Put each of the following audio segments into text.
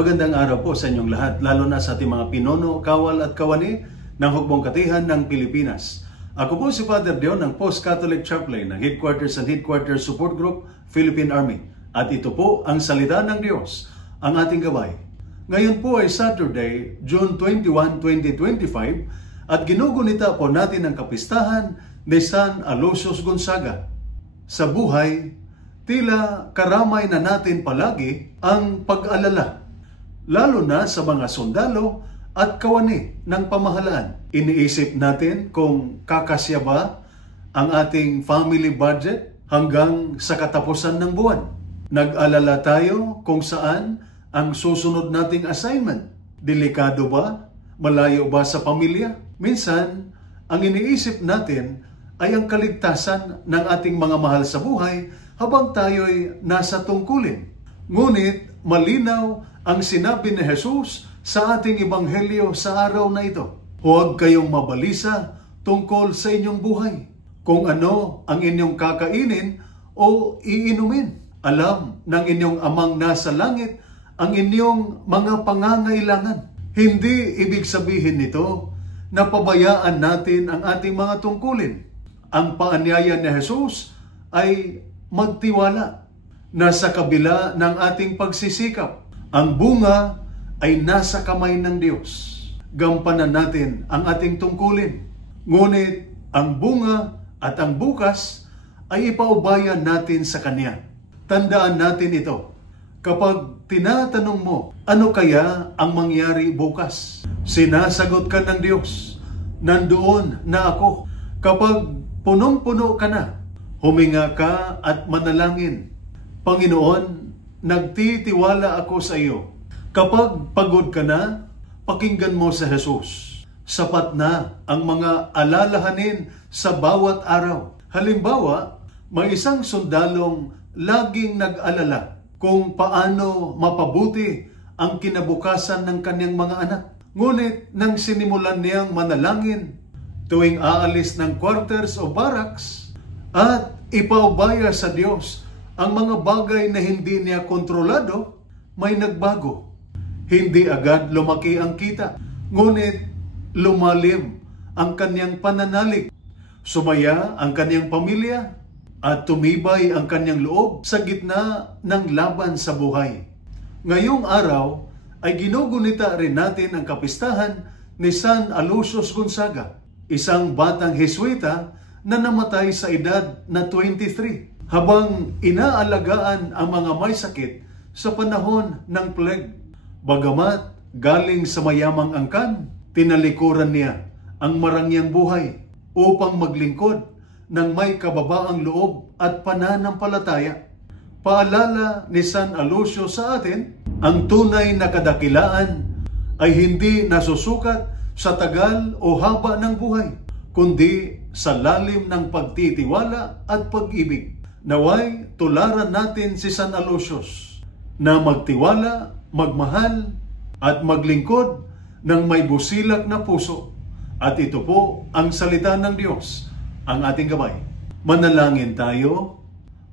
Magandang araw po sa inyong lahat, lalo na sa ating mga pinuno, kawal at kawani ng Hukbong Katihan ng Pilipinas. Ako po si Father Dion ng Post-Catholic Chaplain ng Headquarters and Headquarters Support Group, Philippine Army. At ito po ang Salita ng Diyos, ang ating gabay. Ngayon po ay Saturday, June 21, 2025 at ginugunita po natin ang kapistahan ni San Aloysius Gonzaga. Sa buhay, tila karamay na natin palagi ang pag-alala, lalo na sa mga sundalo at kawani ng pamahalaan. Iniisip natin kung kakasya ba ang ating family budget hanggang sa katapusan ng buwan. Nag-alala tayo kung saan ang susunod nating assignment. Delikado ba? Malayo ba sa pamilya? Minsan, ang iniisip natin ay ang kaligtasan ng ating mga mahal sa buhay habang tayo'y nasa tungkulin. Ngunit malinaw ang sinabi ni Jesus sa ating ebanghelyo sa araw na ito. Huwag kayong mabalisa tungkol sa inyong buhay, kung ano ang inyong kakainin o iinumin. Alam ng inyong amang nasa langit ang inyong mga pangangailangan. Hindi ibig sabihin nito na pabayaan natin ang ating mga tungkulin. Ang paanyaya ni Jesus ay magtiwala na sa kabila ng ating pagsisikap, ang bunga ay nasa kamay ng Diyos. Gampanan natin ang ating tungkulin. Ngunit ang bunga at ang bukas ay ipaubayan natin sa Kanya. Tandaan natin ito. Kapag tinatanong mo, ano kaya ang mangyari bukas? Sinasagot ka ng Diyos, nandoon na ako. Kapag punong-puno ka na, huminga ka at manalangin. Panginoon, nagtitiwala ako sa iyo. Kapag pagod ka na, pakinggan mo sa Jesus. Sapat na ang mga alalahanin sa bawat araw. Halimbawa, may isang sundalong laging nag-alala kung paano mapabuti ang kinabukasan ng kanyang mga anak. Ngunit nang sinimulan niyang manalangin tuwing aalis ng quarters o barracks at ipaubaya sa Diyos ang mga bagay na hindi niya kontrolado, may nagbago. Hindi agad lumaki ang kita, ngunit lumalim ang kanyang pananalig. Sumaya ang kanyang pamilya at tumibay ang kanyang loob sa gitna ng laban sa buhay. Ngayong araw ay ginugunita rin natin ang kapistahan ni San Aloysius Gonzaga, isang batang Jesuita na namatay sa edad na 23 habang inaalagaan ang mga may sakit sa panahon ng plague. Bagamat galing sa mayamang angkan, tinalikuran niya ang marangyang buhay upang maglingkod ng may kababaang loob at pananampalataya. Paalala ni San Aloysius sa atin, ang tunay na kadakilaan ay hindi nasusukat sa tagal o haba ng buhay, kundi sa lalim ng pagtitiwala at pag-ibig. Naway tularan natin si San Aloysius na magtiwala, magmahal at maglingkod ng may busilak na puso. At ito po ang salita ng Diyos, ang ating gabay. Manalangin tayo.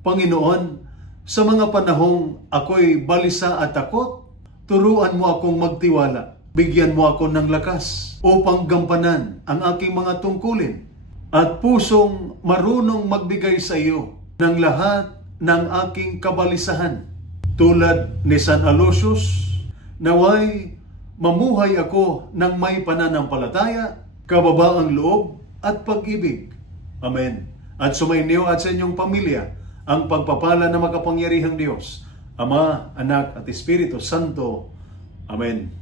Panginoon, sa mga panahong ako'y balisa at takot, turuan mo akong magtiwala. Bigyan mo ako ng lakas upang gampanan ang aking mga tungkulin at pusong marunong magbigay sa iyo ng lahat ng aking kabalisahan. Tulad ni San Aloysius, naway mamuhay ako ng may pananampalataya, kababaang loob at pag-ibig. Amen. At sumainyo at sa inyong pamilya ang pagpapala ng makapangyarihang Diyos, Ama, Anak at Espiritu Santo. Amen.